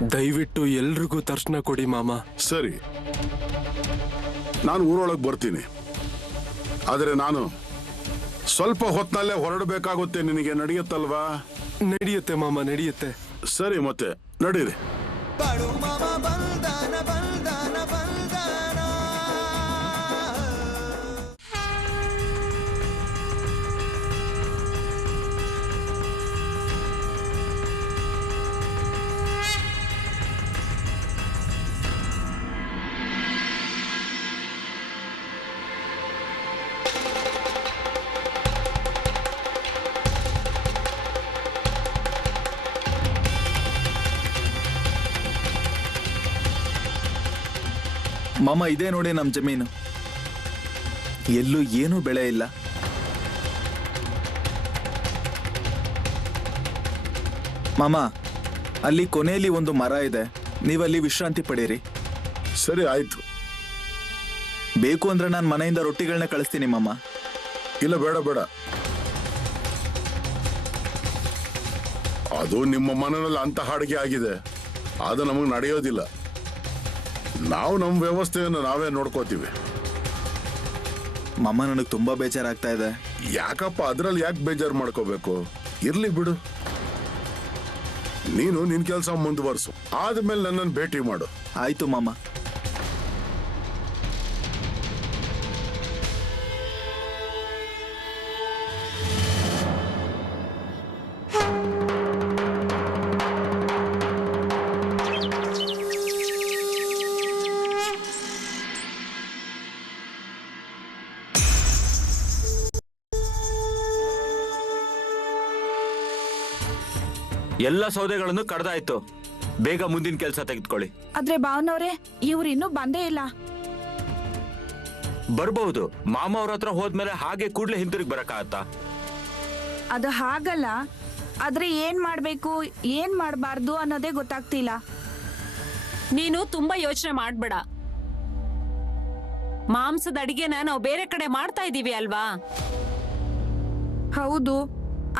ದಯವಿಟ್ಟು ಎಲ್ರಿಗೂ ದರ್ಶನ ಕೊಡಿ ಮಾಮ. ಸರಿ, ನಾನು ಊರೊಳಗೆ ಬರ್ತೀನಿ. ಆದರೆ ನಾನು ಸ್ವಲ್ಪ ಹೊತ್ತಿನಲ್ಲೇ ಹೊರಡಬೇಕಾಗುತ್ತೆ. ನಿನಗೆ ನಡೆಯುತ್ತಲ್ವಾ? ನಡೆಯುತ್ತೆ ಮಾಮ, ನಡೆಯುತ್ತೆ. ಸರಿ, ಮತ್ತೆ ನಡೀರಿ. ಮಾಮ, ಇದೇ ನೋಡಿ ನಮ್ಮ ಜಮೀನು. ಎಲ್ಲೂ ಏನೂ ಬೆಳೆ ಇಲ್ಲ. ಮಾಮ, ಅಲ್ಲಿ ಕೊನೆಯಲ್ಲಿ ಒಂದು ಮರ ಇದೆ, ನೀವಲ್ಲಿ ವಿಶ್ರಾಂತಿ ಪಡೀರಿ. ಸರಿ, ಆಯ್ತು. ಬೇಕು ಅಂದ್ರೆ ನಾನು ಮನೆಯಿಂದ ರೊಟ್ಟಿಗಳನ್ನ ಕಳಿಸ್ತೀನಿ ಮಾಮ. ಇಲ್ಲ, ಬೇಡ ಬೇಡ. ಅದು ನಿಮ್ಮ ಮನೆಯಲ್ಲಿ ಅಂತ ಅಡುಗೆ ಆಗಿದೆ, ಅದು ನಮಗೆ ನಡೆಯೋದಿಲ್ಲ. ನಾವು ನಮ್ಮ ವ್ಯವಸ್ಥೆಯನ್ನು ನಾವೇ ನೋಡ್ಕೋತೀವಿ. ಮಾಮ, ನನಗೆ ತುಂಬಾ ಬೇಜಾರಾಗ್ತಾ ಇದೆ. ಯಾಕಪ್ಪ, ಅದ್ರಲ್ಲಿ ಯಾಕೆ ಬೇಜಾರು ಮಾಡ್ಕೋಬೇಕು? ಇರ್ಲಿ ಬಿಡು. ನೀನು ನಿನ್ ಕೆಲಸ ಮುಂದುವರ್ಸು, ಆದ್ಮೇಲೆ ನನ್ನನ್ನು ಭೇಟಿ ಮಾಡು. ಆಯ್ತು ಮಾಮ. ಎಲ್ಲ ಸೌದೆಗಳನ್ನು ಕಡ್ದಾಯ್ತು. ಬೇಗ ಮುಂದಿನ ಕೆಲಸ ತೆಗೆದುಕೊಳ್ಳಿ. ಆದ್ರೆ ಭಾವನವ್ರೆ, ಇವ್ರು ಇನ್ನೂ ಬಂದೇ ಇಲ್ಲ. ಬರ್ಬಹುದು. ಮಾಮ ಅವ್ರ ಹತ್ರ ಹೋದ್ಮೇಲೆ ಹಾಗೆ ಕೂಡ್ಲೆ ಹಿಂತಿರುಗಿ ಬರಕಾಗತ್ತಾ? ಅದು ಹಾಗಲ್ಲ. ಆದ್ರೆ ಏನ್ ಮಾಡ್ಬೇಕು, ಏನ್ ಮಾಡ್ಬಾರ್ದು ಅನ್ನೋದೇ ಗೊತ್ತಾಗ್ತಿಲ್ಲ. ನೀನು ತುಂಬಾ ಯೋಚನೆ ಮಾಡ್ಬೇಡ. ಮಾಂಸದ ಅಡಿಗೆನ ನಾವು ಬೇರೆ ಕಡೆ ಮಾಡ್ತಾ ಇದೀವಿ ಅಲ್ವಾ? ಹೌದು,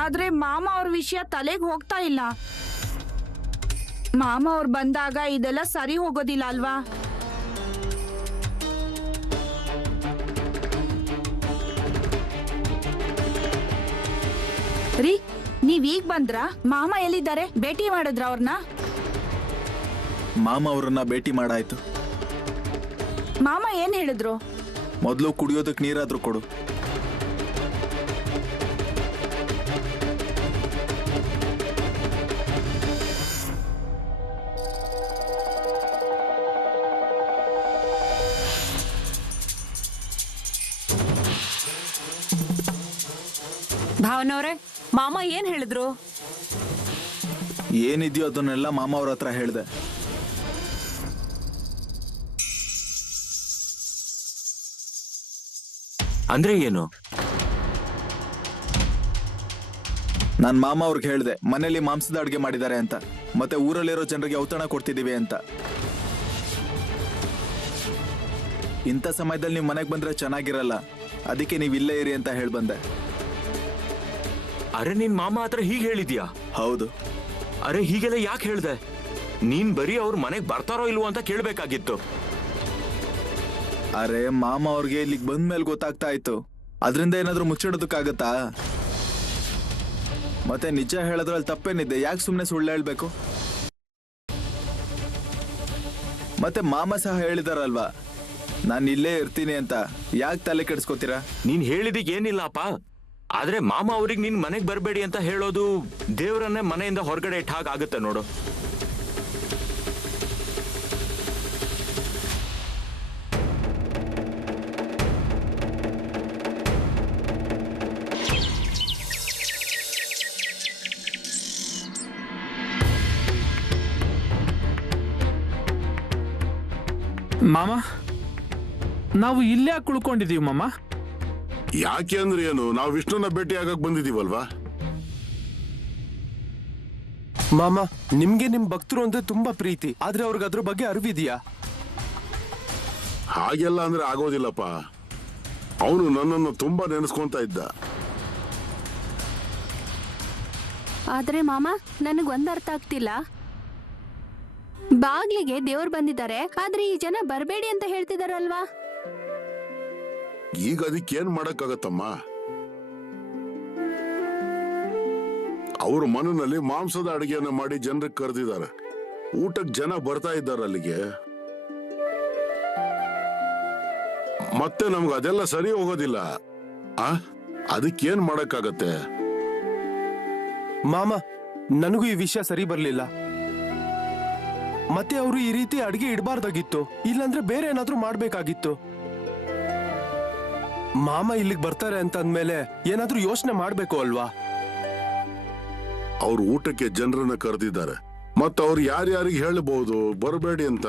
ಆದ್ರೆ ಮಾಮ ಅವ್ರ ವಿಷಯ ತಲೆಗೆ ಹೋಗ್ತಾ ಇಲ್ಲ. ಮಾಮ ಅವ್ರು ಬಂದಾಗ ಇದೆಲ್ಲ ಸರಿ ಹೋಗೋದಿಲ್ಲ ಅಲ್ವಾ? ರೀ, ನೀವ್ ಈಗ ಬಂದ್ರಾ? ಮಾಮ ಎಲ್ಲಿದ್ದಾರೆ? ಭೇಟಿ ಮಾಡಿದ್ರ ಅವ್ರನ್ನ? ಮಾಮ ಅವ್ರನ್ನ ಭೇಟಿ ಮಾಡಾಯ್ತು. ಮಾಮ ಏನ್ ಹೇಳಿದ್ರು? ಮೊದಲು ಕುಡಿಯೋದಕ್ಕೆ ನೀರಾದ್ರೂ ಕೊಡು. ಭಾವನವ್ರೆ, ಮಾಮ ಏನ್ ಹೇಳಿದ್ರು? ಏನಿದೆಯೋ ಅದನ್ನೆಲ್ಲ ಮಾಮ ಅವ್ರ ಹತ್ರ ಹೇಳ್ದೆ. ಅಂದ್ರೆ ಏನು? ನಾನ್ ಮಾಮ ಅವ್ರಿಗೆ ಹೇಳ್ದೆ ಮನೇಲಿ ಮಾಂಸದ ಅಡುಗೆ ಮಾಡಿದ್ದಾರೆ ಅಂತ, ಮತ್ತೆ ಊರಲ್ಲಿರೋ ಜನರಿಗೆ ಔತಣ ಕೊಡ್ತಿದೀವಿ ಅಂತ. ಇಂಥ ಸಮಯದಲ್ಲಿ ನೀವು ಮನೆಗೆ ಬಂದ್ರೆ ಚೆನ್ನಾಗಿರಲ್ಲ, ಅದಕ್ಕೆ ನೀವು ಇಲ್ಲೇ ಇರಿ ಅಂತ ಹೇಳಿ ಬಂದೆ. ಅರೆ, ನಿನ್ ಮಾಮ ಹತ್ರ ಹೀಗೆ ಹೇಳಿದ್ಯಾ? ಹೌದು. ಅರೆ, ಹೀಗೆಲ್ಲ ಯಾಕೆ ಹೇಳ್ದೆ? ನೀನ್ ಬರೀ ಅವ್ರ ಮನೆಗ್ ಬರ್ತಾರೋ ಇಲ್ವೋ ಅಂತ ಕೇಳ್ಬೇಕಾಗಿತ್ತು. ಅರೆ, ಮಾಮ ಅವ್ರಿಗೆ ಇಲ್ಲಿಗೆ ಬಂದ್ಮೇಲೆ ಗೊತ್ತಾಗ್ತಾ ಇತ್ತು. ಅದರಿಂದ ಏನಾದ್ರೂ ಮುಚ್ಚಿಡೋದಕ್ಕಾಗತ್ತಾ? ಮತ್ತೆ ನಿಜ ಹೇಳೋದ್ರಲ್ಲಿ ತಪ್ಪೇನಿದೆ, ಯಾಕೆ ಸುಮ್ಮನೆ ಸುಳ್ಳು ಹೇಳ್ಬೇಕು? ಮತ್ತೆ ಮಾಮ ಸಹ ಹೇಳಿದಾರಲ್ವಾ ನಾನು ಇಲ್ಲೇ ಇರ್ತೀನಿ ಅಂತ, ಯಾಕೆ ತಲೆ ಕೆಡಿಸ್ಕೋತೀರಾ? ನೀನ್ ಹೇಳಿದಿಗೆ ಏನಿಲ್ಲಪ್ಪ, ಆದ್ರೆ ಮಾಮ ಅವ್ರಿಗೆ ನೀನ್ ಮನೆಗ್ ಬರ್ಬೇಡಿ ಅಂತ ಹೇಳೋದು ದೇವರನ್ನೇ ಮನೆಯಿಂದ ಹೊರಗಡೆ ಇಟ್ಟ ಹಾಗಾಗುತ್ತೆ ನೋಡು. ಮಾಮ, ನಾವು ಇಲ್ಲೇ ಕುಳ್ಕೊಂಡಿದೀವಿ ಮಾಮ. ಯಾಕೆ ಅಂದ್ರೆ ಏನು, ನಾವು ವಿಷ್ಣುನ ಭೇಟಿ ಆಗಕ್ ಬಂದಿದೀವಲ್ವಾ? ಮಾಮ, ನಿಮ್ಗೆ ನಿಮ್ ಭಕ್ತರು ಅಂದ್ರೆ ತುಂಬಾ ಪ್ರೀತಿ, ಆದ್ರೆ ಅವ್ರಿಗೆ ಅದ್ರ ಬಗ್ಗೆ ಅರಿವಿದೆಯಾ? ಹಾಗೆಲ್ಲ ಅಂದ್ರೆ ಆಗೋದಿಲ್ಲಪ್ಪ. ಅವನು ನನ್ನನ್ನು ತುಂಬಾ ನೆನೆಸ್ಕೊಂತ ಇದ್ದ. ಆದ್ರೆ ಮಾಮ, ನನಗೊಂದು ಅರ್ಥ ಆಗ್ತಿಲ್ಲ. ಬಾಗ್ಲಿಗೆ ದೇವ್ರು ಬಂದಿದ್ದಾರೆ, ಆದ್ರೆ ಈ ಜನ ಬರ್ಬೇಡಿ ಅಂತ ಹೇಳ್ತಿದಾರಲ್ವಾ? ಈಗ ಅದಕ್ಕೇನ್ ಮಾಡಕ್ಕಾಗತ್ತಮ್ಮ? ಅವ್ರ ಮನೆಯಲ್ಲಿ ಮಾಂಸದ ಅಡಿಗೆಯನ್ನ ಮಾಡಿ ಜನರಿಗೆ ಕರೆದಿದ್ದಾರೆ. ಊಟಕ್ಕೆ ಜನ ಬರ್ತಾ ಇದ್ದಾರೆ ಅಲ್ಲಿಗೆ. ಮತ್ತೆ ನಮ್ಗೆ ಅದೆಲ್ಲ ಸರಿ ಹೋಗೋದಿಲ್ಲ. ಅದಕ್ಕೇನ್ ಮಾಡಕ್ಕಾಗತ್ತೆ? ಮಾಮ, ನನಗೂ ಈ ವಿಷಯ ಸರಿ ಬರ್ಲಿಲ್ಲ. ಮತ್ತೆ ಅವರು ಈ ರೀತಿ ಅಡಿಗೆ ಇಡಬಾರ್ದಾಗಿತ್ತು, ಇಲ್ಲಾಂದ್ರೆ ಬೇರೆ ಏನಾದ್ರೂ ಮಾಡ್ಬೇಕಾಗಿತ್ತು. ಮಾಮ ಇಲ್ಲಿಗೆ ಬರ್ತಾರೆ ಅಂತ ಅಂದ್ಮೇಲೆ ಏನಾದ್ರೂ ಯೋಚನೆ ಮಾಡ್ಬೇಕು ಅಲ್ವಾ? ಅವ್ರ ಊಟಕ್ಕೆ ಜನರನ್ನ ಕರೆದಿದ್ದಾರೆ, ಮತ್ತ ಅವ್ರು ಯಾರ್ಯಾರಿಗೆ ಹೇಳಬಹುದು ಬರಬೇಡಿ ಅಂತ.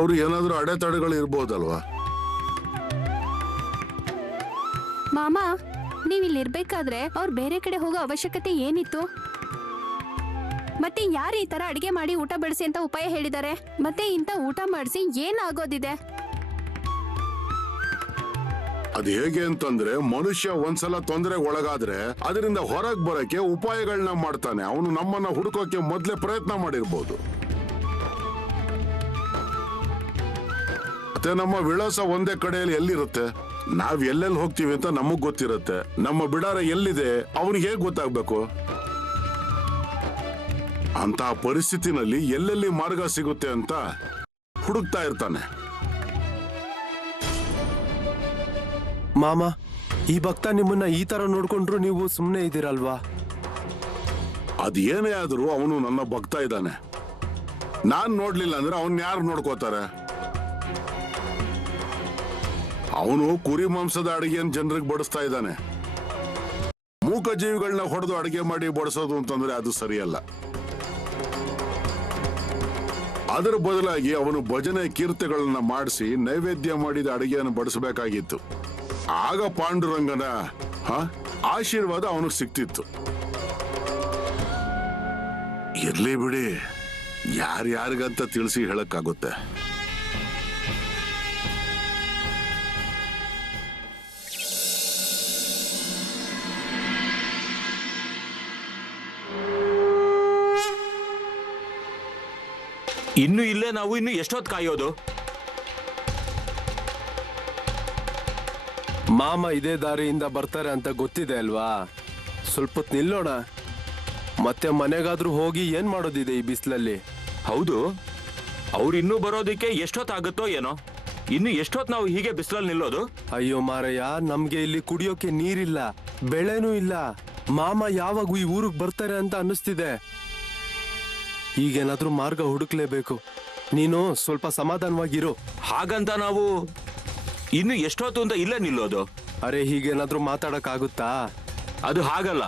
ಅವ್ರು ಏನಾದ್ರೂ ಅಡೆತಡೆಗಳು ಇರ್ಬೋದಲ್ವಾ? ಮಾಮ, ನೀವ್ ಇಲ್ಲಿ ಇರ್ಬೇಕಾದ್ರೆ ಅವ್ರು ಬೇರೆ ಕಡೆ ಹೋಗೋ ಅವಶ್ಯಕತೆ ಏನಿತ್ತು? ಮತ್ತೆ ಯಾರು ಈ ತರ ಅಡಿಗೆ ಮಾಡಿ ಊಟ ಬಡಿಸಿ ಅಂತ ಉಪಾಯ ಹೇಳಿದ್ದಾರೆ? ಮತ್ತೆ ಇಂಥ ಊಟ ಮಾಡಿಸಿ ಏನಾಗೋದಿದೆ? ಅದ್ ಹೇಗೆ ಅಂತಂದ್ರೆ, ಮನುಷ್ಯ ಒಂದ್ಸಲ ತೊಂದರೆಗೆ ಒಳಗಾದ್ರೆ ಅದರಿಂದ ಹೊರಗ್ ಬರಕ್ಕೆ ಉಪಾಯಗಳನ್ನ ಮಾಡ್ತಾನೆ. ಅವನು ನಮ್ಮನ್ನ ಹುಡುಕೋಕೆ ಮೊದ್ಲೇ ಪ್ರಯತ್ನ ಮಾಡಿರ್ಬೋದು. ಮತ್ತೆ ನಮ್ಮ ವಿಳಾಸ ಒಂದೇ ಕಡೆಯಲ್ಲಿ ಎಲ್ಲಿರುತ್ತೆ? ನಾವ್ ಎಲ್ಲೆಲ್ಲಿ ಹೋಗ್ತೀವಿ ಅಂತ ನಮಗ್ ಗೊತ್ತಿರುತ್ತೆ. ನಮ್ಮ ಬಿಡಾರ ಎಲ್ಲಿದೆ ಅವನಿಗೆ ಹೇಗ್ ಗೊತ್ತಾಗ್ಬೇಕು? ಅಂತ ಪರಿಸ್ಥಿತಿನಲ್ಲಿ ಎಲ್ಲೆಲ್ಲಿ ಮಾರ್ಗ ಸಿಗುತ್ತೆ ಅಂತ ಹುಡುಕ್ತಾ ಇರ್ತಾನೆ. ಮಾಮ, ಈ ಭಕ್ತ ನಿಮ್ಮನ್ನ ಈ ತರ ನೋಡ್ಕೊಂಡ್ರು ನೀವು ಸುಮ್ಮನೆ ಇದ್ದೀರಲ್ವಾ? ಅದೇನೇ ಆದ್ರೂ ಅವನು ನನ್ನ ಭಕ್ತ ಇದ್ದಾನೆ. ನಾನ್ ನೋಡ್ಲಿಲ್ಲ ಅಂದ್ರೆ ಅವನ್ ಯಾರು ನೋಡ್ಕೋತಾರೆ? ಅವನು ಕುರಿ ಮಾಂಸದ ಅಡಿಗೆಯನ್ನು ಜನರಿಗೆ ಬಡಿಸ್ತಾ ಇದ್ದಾನೆ. ಮೂಕ ಜೀವಿಗಳನ್ನ ಹೊಡೆದು ಅಡಿಗೆ ಮಾಡಿ ಬಡಿಸೋದು ಅಂತಂದ್ರೆ ಅದು ಸರಿಯಲ್ಲ. ಅದರ ಬದಲಾಗಿ ಅವನು ಭಜನೆ ಕೀರ್ತಿಗಳನ್ನ ಮಾಡಿಸಿ ನೈವೇದ್ಯ ಮಾಡಿದ ಅಡಿಗೆಯನ್ನು ಬಡಿಸಬೇಕಾಗಿತ್ತು. ಆಗ ಪಾಂಡುರಂಗನ ಆಶೀರ್ವಾದ ಅವನಿಗೆ ಸಿಕ್ತಿತ್ತು. ಇರ್ಲಿ ಬಿಡಿ, ಯಾರ್ಯಾರಿಗಂತ ತಿಳಿಸಿ ಹೇಳಕ್ಕಾಗುತ್ತೆ? ಇನ್ನು ಇಲ್ಲೇ ನಾವು ಇನ್ನು ಎಷ್ಟೊತ್ತು ಕಾಯೋದು? ಮಾಮ ಇದೇ ದಾರಿಯಿಂದ ಬರ್ತಾರೆ ಅಂತ ಗೊತ್ತಿದೆ ಅಲ್ವಾ? ಸ್ವಲ್ಪ ಹೊತ್ತು ನಿಲ್ಲೋಣ, ಮತ್ತೆ ಮನೆಗಾದ್ರೂ ಹೋಗಿ ಏನ್ ಮಾಡೋದಿದೆ ಈ ಬಿಸಿಲಲ್ಲಿ? ಹೌದು, ಅವ್ರು ಇನ್ನೂ ಬರೋದಿಕ್ಕೆ ಎಷ್ಟೊತ್ತಾಗುತ್ತೋ ಏನೋ. ಇನ್ನು ಎಷ್ಟೊತ್ತು ನಾವು ಹೀಗೆ ಬಿಸಿಲಲ್ಲಿ ನಿಲ್ಲೋದು? ಅಯ್ಯೋ ಮಾರಯ್ಯ, ನಮ್ಗೆ ಇಲ್ಲಿ ಕುಡಿಯೋಕೆ ನೀರಿಲ್ಲ, ಬೆಳೆನೂ ಇಲ್ಲ. ಮಾಮ ಯಾವಾಗ ಈ ಊರಿಗೆ ಬರ್ತಾರೆ ಅಂತ ಅನ್ನಿಸ್ತಿದೆ. ಈಗೇನಾದ್ರೂ ಮಾರ್ಗ ಹುಡುಕ್ಲೇಬೇಕು. ನೀನು ಸ್ವಲ್ಪ ಸಮಾಧಾನವಾಗಿರು. ಹಾಗಂತ ನಾವು ಇನ್ನು ಎಷ್ಟೊತ್ತು ಅಂತ ಇಲ್ಲೇ ನಿಲ್ಲೋದು? ಅರೆ, ಹೀಗೇನಾದ್ರೂ ಮಾತಾಡಕ್ಕಾಗುತ್ತಾ? ಅದು ಹಾಗಲ್ಲ.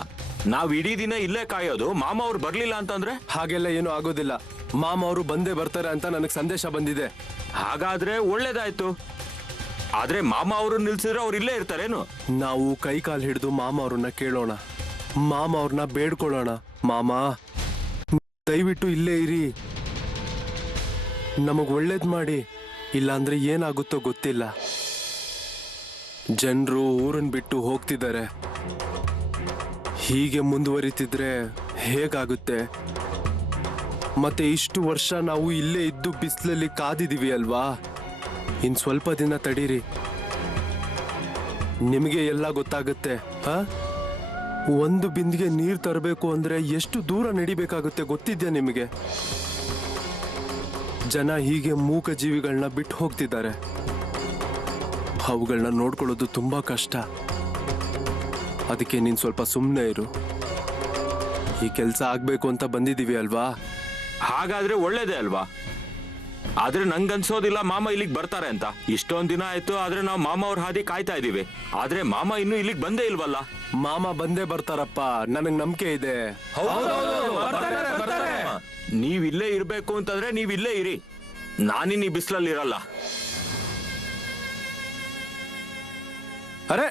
ನಾವ್ ಇಡೀ ದಿನ ಇಲ್ಲೇ ಕಾಯೋದು, ಮಾಮ ಅವ್ರು ಬರ್ಲಿಲ್ಲ ಅಂತಂದ್ರೆ? ಹಾಗೆಲ್ಲ ಏನು ಆಗೋದಿಲ್ಲ. ಮಾಮ ಅವರು ಬಂದೇ ಬರ್ತಾರೆ ಅಂತ ನನಗೆ ಸಂದೇಶ ಬಂದಿದೆ. ಹಾಗಾದ್ರೆ ಒಳ್ಳೇದಾಯ್ತು. ಆದ್ರೆ ಮಾಮ ಅವರು ನಿಲ್ಸಿದ್ರೆ ಅವ್ರು ಇಲ್ಲೇ ಇರ್ತಾರೇನು? ನಾವು ಕೈ ಕಾಲು ಹಿಡಿದು ಮಾಮ ಅವ್ರನ್ನ ಕೇಳೋಣ, ಮಾಮ ಅವ್ರನ್ನ ಬೇಡ್ಕೊಳ್ಳೋಣ. ಮಾಮ, ದಯವಿಟ್ಟು ಇಲ್ಲೇ ಇರಿ, ನಮಗ್ ಒಳ್ಳೇದ್ ಮಾಡಿ, ಇಲ್ಲಾಂದ್ರೆ ಏನಾಗುತ್ತೋ ಗೊತ್ತಿಲ್ಲ. ಜನರು ಊರನ್ನ ಬಿಟ್ಟು ಹೋಗ್ತಿದ್ದಾರೆ. ಹೀಗೆ ಮುಂದುವರಿತಿದ್ರೆ ಹೇಗಾಗುತ್ತೆ? ಮತ್ತೆ ಇಷ್ಟು ವರ್ಷ ನಾವು ಇಲ್ಲೇ ಇದ್ದು ಬಿಸಿಲಲ್ಲಿ ಕಾದಿದೀವಿ ಅಲ್ವಾ? ಇನ್ ಸ್ವಲ್ಪ ದಿನ ತಡೀರಿ, ನಿಮಗೆ ಎಲ್ಲ ಗೊತ್ತಾಗುತ್ತೆ. ಒಂದು ಬಿಂದಿಗೆ ನೀರು ತರಬೇಕು ಅಂದ್ರೆ ಎಷ್ಟು ದೂರ ನಡಿಬೇಕಾಗುತ್ತೆ ಗೊತ್ತಿದ್ಯಾ ನಿಮಗೆ? ಜನ ಹೀಗೆ ಮೂಕ ಜೀವಿಗಳನ್ನ ಬಿಟ್ಟು ಹೋಗ್ತಿದ್ದಾರೆ. ಅವುಗಳನ್ನ ನೋಡ್ಕೊಳ್ಳೋದು ತುಂಬಾ ಕಷ್ಟ. ಅದಕ್ಕೆ ನೀನ್ ಸ್ವಲ್ಪ ಸುಮ್ಮನೆ ಇರು. ಈ ಕೆಲಸ ಆಗ್ಬೇಕು ಅಂತ ಬಂದಿದೀವಿ ಅಲ್ವಾ? ಹಾಗಾದ್ರೆ ಒಳ್ಳೇದೇ ಅಲ್ವಾ? ಆದ್ರೆ ನಂಗನ್ಸೋದಿಲ್ಲ ಮಾಮ ಇಲ್ಲಿಗೆ ಬರ್ತಾರೆ ಅಂತ. ಇಷ್ಟೊಂದ್ ದಿನ ಆಯ್ತು, ಆದ್ರೆ ನಾವು ಮಾಮ ಅವ್ರ ಹಾದಿ ಕಾಯ್ತಾ ಇದೀವಿ. ಆದ್ರೆ ಮಾಮ ಇನ್ನೂ ಇಲ್ಲಿಗೆ ಬಂದೇ ಇಲ್ವಲ್ಲ? ಮಾಮ ಬಂದೇ ಬರ್ತಾರಪ್ಪ, ನನಗ್ ನಂಬಿಕೆ ಇದೆ. ನೀವ್ ಇಲ್ಲೇ ಇರ್ಬೇಕು ಅಂತಂದ್ರೆ ನೀವ್ ಇಲ್ಲೇ ಇರಿ, ನಾನಿನ್ ಈ ಬಿಸಿಲಲ್ಲಿ ಇರಲ್ಲ. ಅರೆ,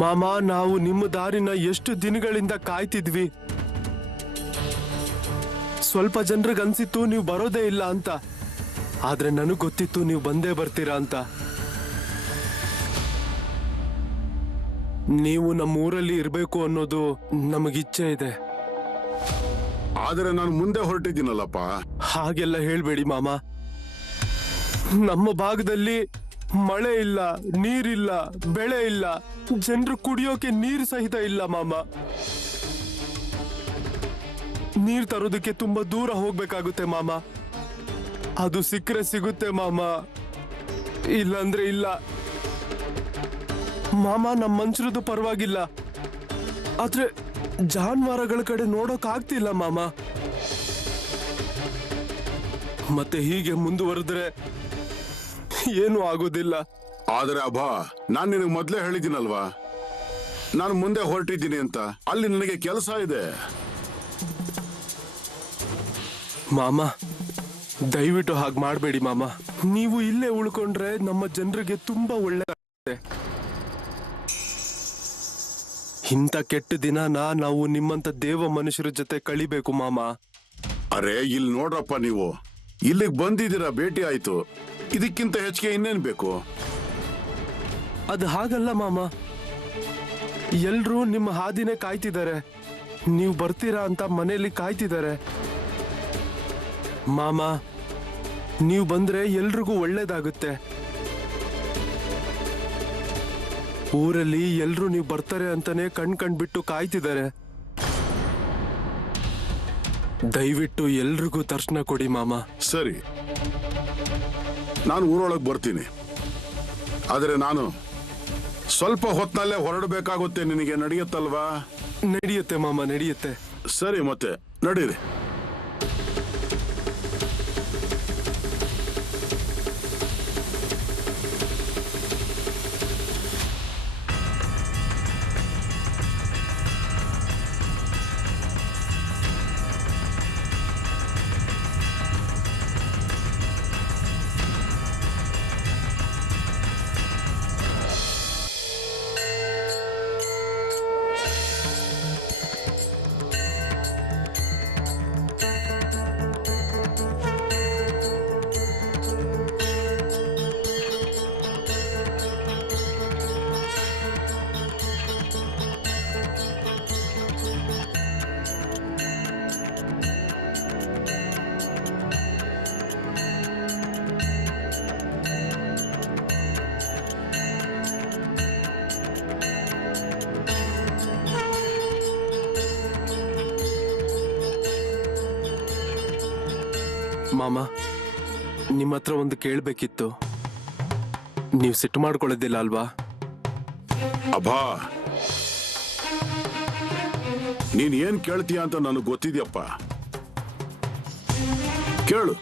ಮಾಮ, ನಾವು ನಿಮ್ಮ ದಾರಿನ ಎಷ್ಟು ದಿನಗಳಿಂದ ಕಾಯ್ತಿದ್ವಿ. ಸ್ವಲ್ಪ ಜನರಿಗೆ ಅನ್ಸಿತ್ತು ನೀವು ಬರೋದೇ ಇಲ್ಲ ಅಂತ, ಆದ್ರೆ ನನಗ್ ಗೊತ್ತಿತ್ತು ನೀವು ಬಂದೇ ಬರ್ತೀರಾ ಅಂತ. ನೀವು ನಮ್ಮ ಊರಲ್ಲಿ ಇರ್ಬೇಕು ಅನ್ನೋದು ನಮಗಿಚ್ಛೆ ಇದೆ. ಆದ್ರೆ ನಾನು ಮುಂದೆ ಹೊರಟಿದ್ದೀನಲ್ಲಪ್ಪ. ಹಾಗೆಲ್ಲ ಹೇಳ್ಬೇಡಿ ಮಾಮ. ನಮ್ಮ ಭಾಗದಲ್ಲಿ ಮಳೆ ಇಲ್ಲ, ನೀರಿಲ್ಲ, ಬೆಳೆ ಇಲ್ಲ, ಜನರು ಕುಡಿಯೋಕೆ ನೀರು ಸಹಿತ ಇಲ್ಲ ಮಾಮ. ನೀರ್ ತರೋದಕ್ಕೆ ತುಂಬಾ ದೂರ ಹೋಗ್ಬೇಕಾಗುತ್ತೆ ಮಾಮ. ಅದು ಸಿಕ್ಕರೆ ಸಿಗುತ್ತೆ ಮಾಮ, ಇಲ್ಲಾಂದ್ರೆ ಇಲ್ಲ ಮಾಮ. ನಮ್ಮ ಮನುಷ್ಯರದು ಪರವಾಗಿಲ್ಲ, ಆದ್ರೆ ಜಾನುವಾರುಗಳ ಕಡೆ ನೋಡೋಕ್ ಆಗ್ತಿಲ್ಲ ಮಾಮ. ಮತ್ತೆ ಹೀಗೆ ಮುಂದುವರೆದ್ರೆ ಏನು ಆಗೋದಿಲ್ಲ. ಆದ್ರೆ ಅಭಾ, ನಾನ್ ನಿನಗೆ ಮೊದ್ಲೇ ಹೇಳಿದ್ದೀನಲ್ವಾ, ನಾನು ಮುಂದೆ ಹೊರಟಿದ್ದೀನಿ ಅಂತ. ಅಲ್ಲಿ ನನಗೆ ಕೆಲಸ ಇದೆ. ಮಾಮ, ದಯವಿಟ್ಟು ಹಾಗೆ ಮಾಡಬೇಡಿ ಮಾಮ. ನೀವು ಇಲ್ಲೇ ಉಳ್ಕೊಂಡ್ರೆ ನಮ್ಮ ಜನರಿಗೆ ತುಂಬಾ ಒಳ್ಳೆದಾಗುತ್ತೆ. ಇಂಥ ಕೆಟ್ಟ ದಿನನ ನಾವು ನಿಮ್ಮಂತ ದೇವ ಮನುಷ್ಯರ ಜೊತೆ ಕಳಿಬೇಕು ಮಾಮ. ಅರೆ ಇಲ್ಲಿ ನೋಡ್ರಪ್ಪ, ನೀವು ಇಲ್ಲಿಗೆ ಬಂದಿದ್ದೀರಾ, ಭೇಟಿ ಆಯ್ತು. ಇದಕ್ಕಿಂತ ಹೆಚ್ಚಿಗೆ ಇನ್ನೇನ್ ಬೇಕು? ಅದು ಹಾಗಲ್ಲ ಮಾಮ. ಎಲ್ರೂ ನಿಮ್ಮ ಹಾದಿನೇ ಕಾಯ್ತಿದ್ದಾರೆ. ನೀವು ಬರ್ತೀರಾ ಅಂತ ಮನೆಯಲ್ಲಿ ಕಾಯ್ತಿದ್ದಾರೆ ಮಾಮ. ನೀವು ಬಂದ್ರೆ ಎಲ್ರಿಗೂ ಒಳ್ಳೇದಾಗುತ್ತೆ. ಊರಲ್ಲಿ ಎಲ್ರೂ ನೀವು ಬರ್ತಾರೆ ಅಂತಾನೆ ಕಣ್ಬಿಟ್ಟು ಕಾಯ್ತಿದ್ದಾರೆ. ದಯವಿಟ್ಟು ಎಲ್ರಿಗೂ ದರ್ಶನ ಕೊಡಿ ಮಾಮ. ಸರಿ, ನಾನು ಊರೊಳಗೆ ಬರ್ತೀನಿ. ಆದ್ರೆ ನಾನು ಸ್ವಲ್ಪ ಹೊತ್ತಿನಲ್ಲೇ ಹೊರಡಬೇಕಾಗುತ್ತೆ. ನಿನಗೆ ನಡೆಯುತ್ತಲ್ವಾ? ನಡೆಯುತ್ತೆ ಮಾಮ, ನಡೆಯುತ್ತೆ. ಸರಿ, ಮತ್ತೆ ನಡೀರಿ. ಮಾಮ, ನಿಮ್ಮ ಹತ್ರ ಒಂದು ಕೇಳಬೇಕಿತ್ತು. ನೀವು ಸಿಟ್ಟು ಮಾಡ್ಕೊಳ್ಳೋದಿಲ್ಲ ಅಲ್ವಾ? ಅಭಾ, ನೀನ್ ಏನ್ ಕೇಳ್ತೀಯ ಅಂತ ನನಗೆ ಗೊತ್ತಿದ್ಯಪ್ಪ. ಕೇಳು.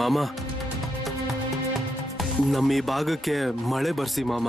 ಮಾಮ, ನಮ್ಮ ಈ ಭಾಗಕ್ಕೆ ಮಳೆ ಬರ್ಸಿ ಮಾಮ.